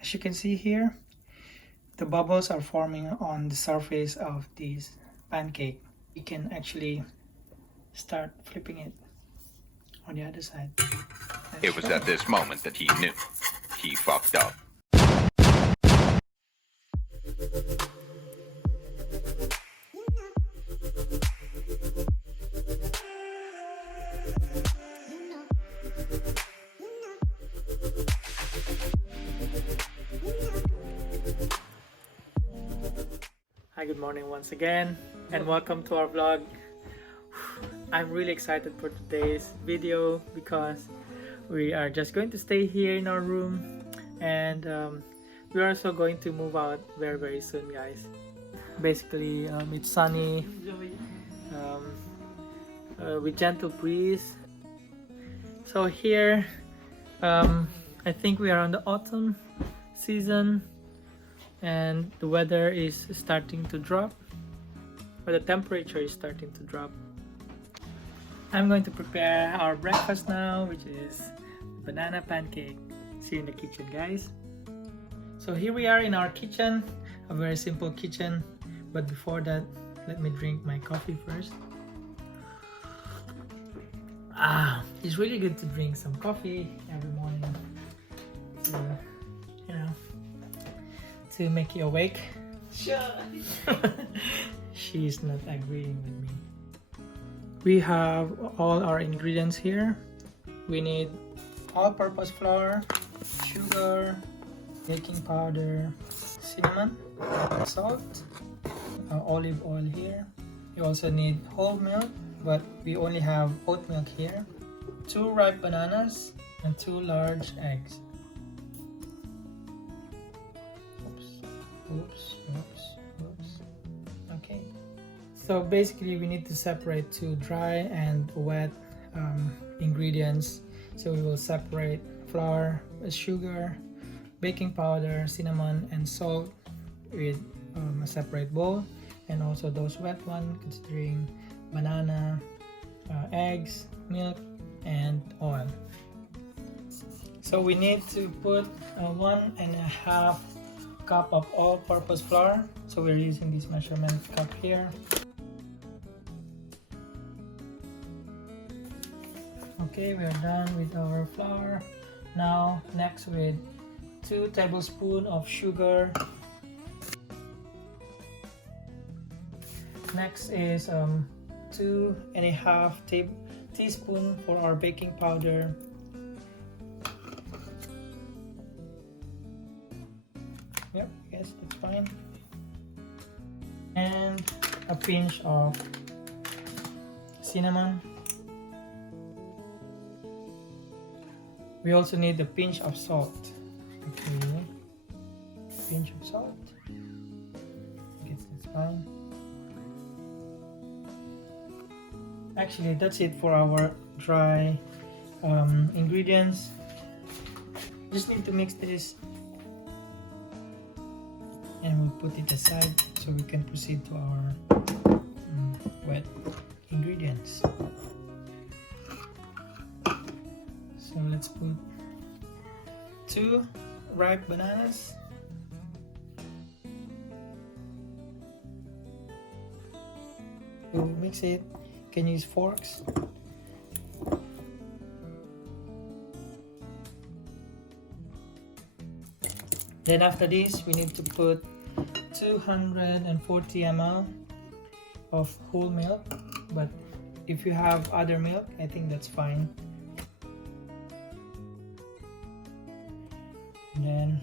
As you can see here, the bubbles are forming on the surface of this pancake. You can actually start flipping it on the other side. It was at this moment that he knew. He fucked up. Hi, good morning once again, and welcome to our vlog. I'm really excited for today's video because we are just going to stay here in our room, and we're also going to move out very soon, guys. Basically, it's sunny with gentle breeze. So here, I think we are on the autumn season, and the weather is starting to drop, or the temperature is starting to drop. I'm going to prepare our breakfast now, which is banana pancake. See you in the kitchen, guys. So here we are in our kitchen, a very simple kitchen, but before that, let me drink my coffee first. It's really good to drink some coffee every morning to, to make you awake. Sure. She's not agreeing with me. We have all our ingredients here. We need all-purpose flour, sugar, baking powder, cinnamon, salt, olive oil here. You also need whole milk, but we only have oat milk here, 2 ripe bananas, and 2 large eggs. Oops. Okay. So basically we need to separate 2 dry and wet ingredients. So we will separate flour, sugar, baking powder, cinnamon, and salt with a separate bowl, and also those wet ones considering banana, eggs, milk, and oil. So we need to put 1.5 cup of all-purpose flour. So we're using this measurement cup here. Okay, we're done with our flour. Now next with 2 tablespoons of sugar. Next is 2.5 teaspoons for our baking powder. Yep, yes, that's fine. And a pinch of cinnamon. We also need a pinch of salt. Okay, pinch of salt. I guess that's fine. Actually, that's it for our dry ingredients. Just need to mix this, and we'll put it aside so we can proceed to our wet ingredients. So let's put 2 ripe bananas, we'll mix it. You can use forks. Then after this, we need to put 240 ml of whole milk, but if you have other milk, I think that's fine. And then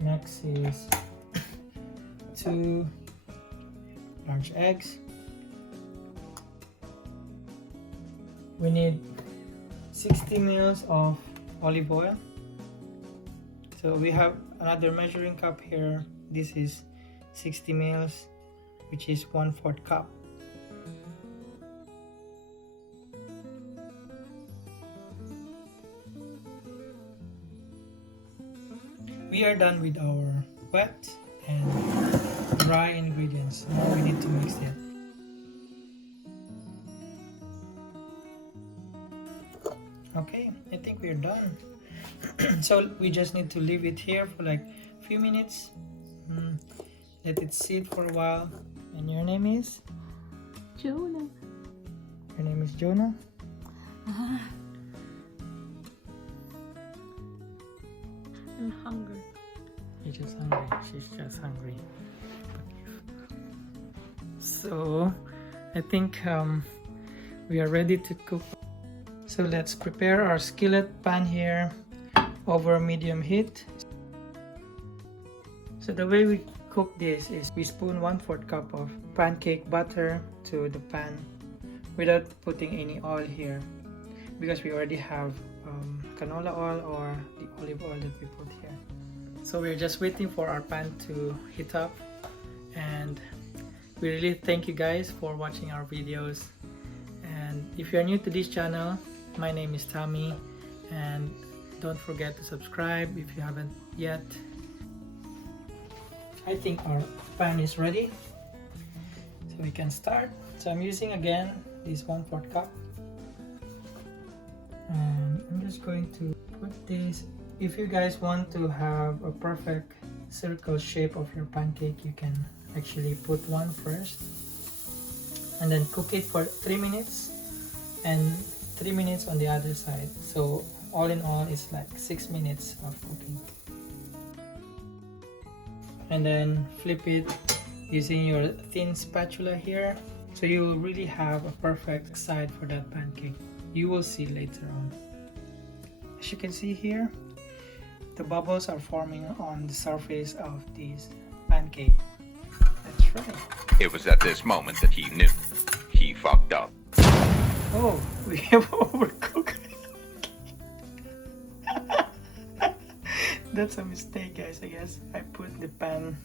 next is 2 large eggs. We need 60 ml of olive oil. So we have another measuring cup here. This is 60 ml, which is 1/4 cup. We are done with our wet and dry ingredients. Now we need to mix it. Okay, I think we're done. So we just need to leave it here for like a few minutes. Let it sit for a while. And your name is? Jonah. Your name is Jonah? I'm hungry. You're just hungry. She's just hungry. So I think we are ready to cook. So let's prepare our skillet pan here over medium heat. So the way we cook this is we spoon 1/4 cup of pancake butter to the pan without putting any oil here, because we already have canola oil or the olive oil that we put here. So we're just waiting for our pan to heat up, and we really thank you guys for watching our videos. And if you're new to this channel, my name is Tommy, and don't forget to subscribe if you haven't yet. I think our pan is ready, so we can start. So I'm using again this 1/4 cup, and I'm just going to put this. If you guys want to have a perfect circle shape of your pancake, you can actually put one first and then cook it for 3 minutes and 3 minutes on the other side. So all in all, it's like 6 minutes of cooking. And then flip it using your thin spatula here, so you will really have a perfect side for that pancake. You will see later on. As you can see here, the bubbles are forming on the surface of this pancake. That's right. It was at this moment that he knew. He fucked up. Oh, we have overcooked. That's a mistake, guys. I guess I put the pan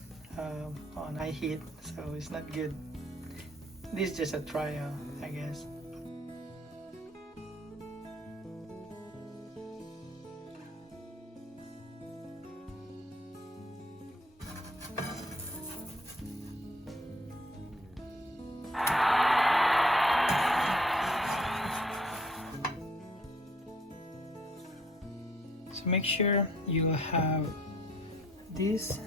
on high heat, so it's not good. This is just a trial, I guess. So make sure you have this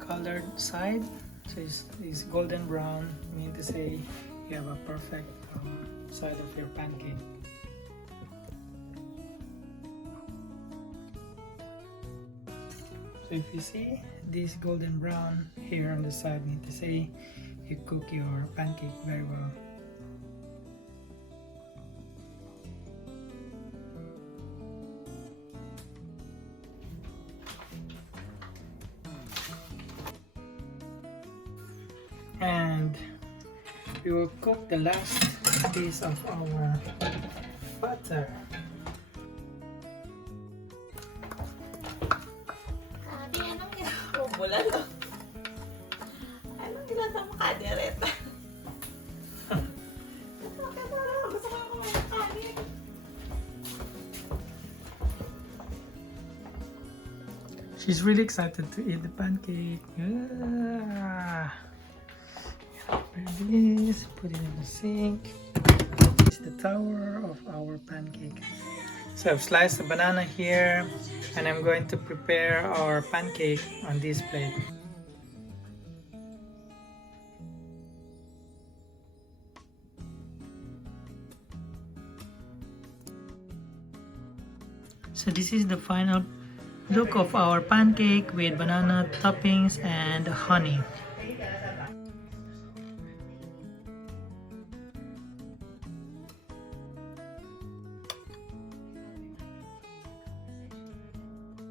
colored side, so it's golden brown, meaning to say you have a perfect side of your pancake. So if you see this golden brown here on the side, meaning to say you cook your pancake very well. And we will cook the last piece of our butter. Sabi, anong ginagawa mo? Anong ginagawa mo ka, Direta? Gusto ko yung kanin. She's really excited to eat the pancake. Yeah. This, put it in the sink. This is the tower of our pancake. So I've sliced the banana here, and I'm going to prepare our pancake on this plate. So this is the final look of our pancake with banana toppings and honey.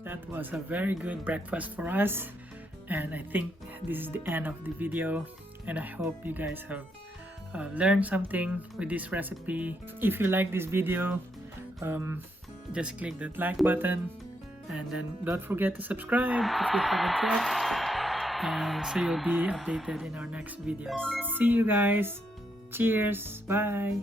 That was a very good breakfast for us, and I think this is the end of the video, and I hope you guys have learned something with this recipe. If you like this video, just click that like button, and then don't forget to subscribe if you haven't yet, so you'll be updated in our next videos. See you guys. Cheers. Bye.